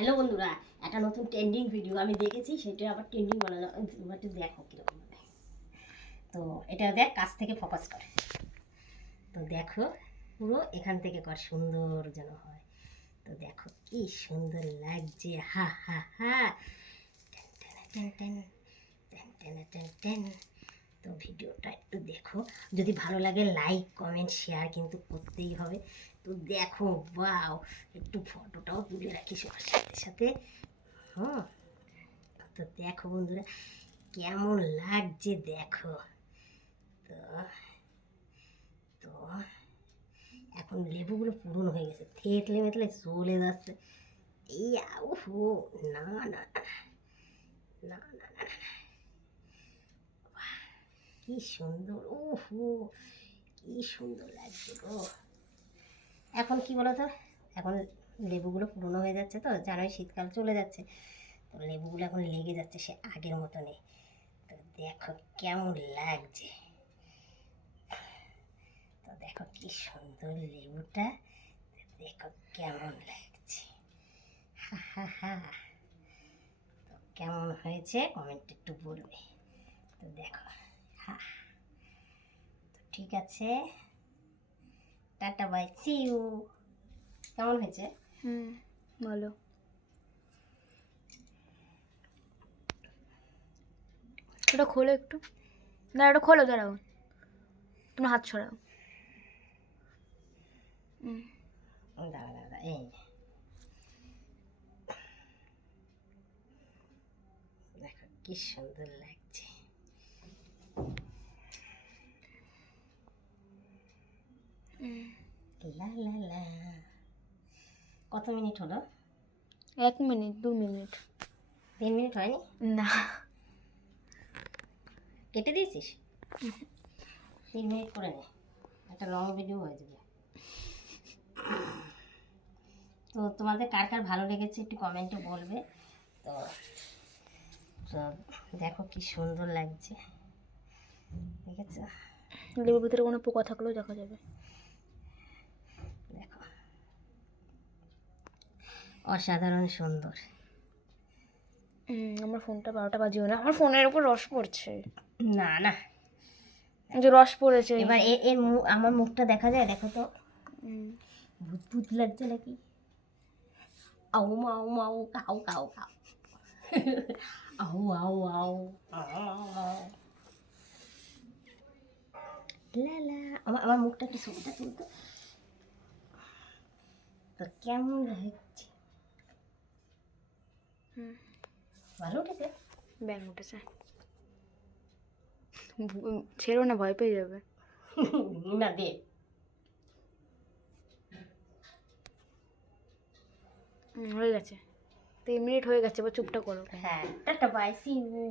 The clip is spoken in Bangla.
হ্যালো বন্ধুরা, একটা নতুন ট্রেন্ডিং ভিডিও আমি দেখেছি, সেটা আবার ট্রেন্ডিং বানানো। একটু দেখো কীরকম হবে। তো এটা দেখ, কাছ থেকে ফোকাস করে। তো দেখো, পুরো এখান থেকে কর, সুন্দর যেন হয়। তো দেখো কি সুন্দর লাগছে, হা হা হা। Ten ten ten ten ten ten. তো ভিডিওটা একটু দেখো, যদি ভালো লাগে লাইক কমেন্ট শেয়ার কিন্তু করতেই হবে। তো দেখো, বাও, একটু ফটোটাও তুলে রাখি সবার সাথে সাথে। হুম, তো দেখো বন্ধুরা কেমন লাগছে দেখো। তো তো এখন লেবুগুলো পূরণ হয়ে গেছে, থেতলে মেতলে চলে যাচ্ছে। এই ওহো, না না না না না না, কি সুন্দর, ওহো কি সুন্দর লাগছে গো। এখন কি বলতো, এখন লেবুগুলো পুরনো হয়ে যাচ্ছে, তো জানোই শীতকাল চলে যাচ্ছে, তো লেবুগুলো এখন লেগে যাচ্ছে, সে আগের মতো নেই। তো দেখো কেমন লাগছে। তো দেখো কি সুন্দর লেবুটা, দেখো কেমন লাগছে, হা হা হা। তো কেমন হয়েছে কমেন্ট একটু বলবে। তো দেখো, হা, তো ঠিক আছে, টাটা বাই, সি ইউ। কেমন হয়েছে? ভালো। ওটা খোলো একটু, না ওটা খোলো, দাঁড়াও, তোমার হাত ছড়াও। দাঁড়া দাঁড়া, এই দেখো কি সুন্দর লাগছে। লা লা লা। কত মিনিট হলো? 1 মিনিট 2 মিনিট। 3 মিনিট হয়নি? না, কেটে দিয়েছিস? 3 মিনিট করে নে, একটা লং ভিডিও হয়ে যাবে। তো তোমাদের কার কার ভালো লেগেছে একটু কমেন্টে বলবে। তো তো দেখো কি সুন্দর লাগছে, ঠিক আছে? লেবুর ভিতরে কোনো পোকা থাকলেও দেখা যাবে। দেখো অসাধারণ সুন্দর। আমার ফোনটা 12টা বাজিও না, আমার ফোনের উপর রস পড়ছে। না না, যে রস পড়েছে এবার এর আমার মুখটা দেখা যায়, দেখো তো, ভূত ভূত লাগছে নাকি? আউ মাউ মাউ, কাউ কাউ কাউ, আউ আউ আউ, লা লা। আমার আমার মুখটা একটু ছবিটা তুলতো। তো কেমন লাগছে? ভালো উঠেছে? ব্যাং উঠেছে। ছেড়ো না, ভয় পেয়ে যাবে। না দে। হয়ে গেছে, 3 মিনিট হয়ে গেছে, এবার চুপটা করো। হ্যাঁ, টাটা বাই, সি ইউ।